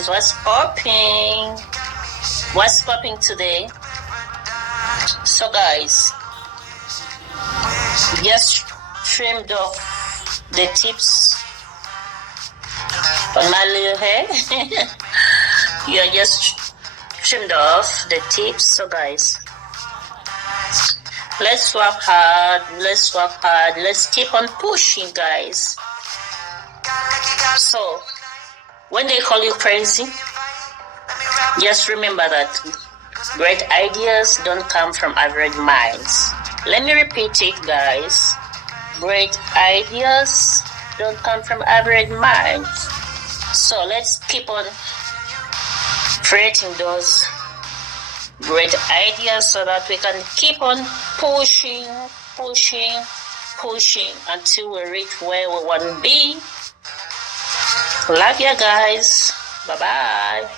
guys, what's popping? What's popping today? So guys, just trimmed off the tips on my little hair. Yeah, just trimmed off the tips. So guys, let's work hard, let's keep on pushing, guys. So when they call you crazy, just remember that great ideas don't come from average minds. Let me repeat it, guys. Great ideas don't come from average minds. So let's keep on creating those great ideas so that we can keep on pushing until we reach where we want to be. Love you guys. Bye-bye.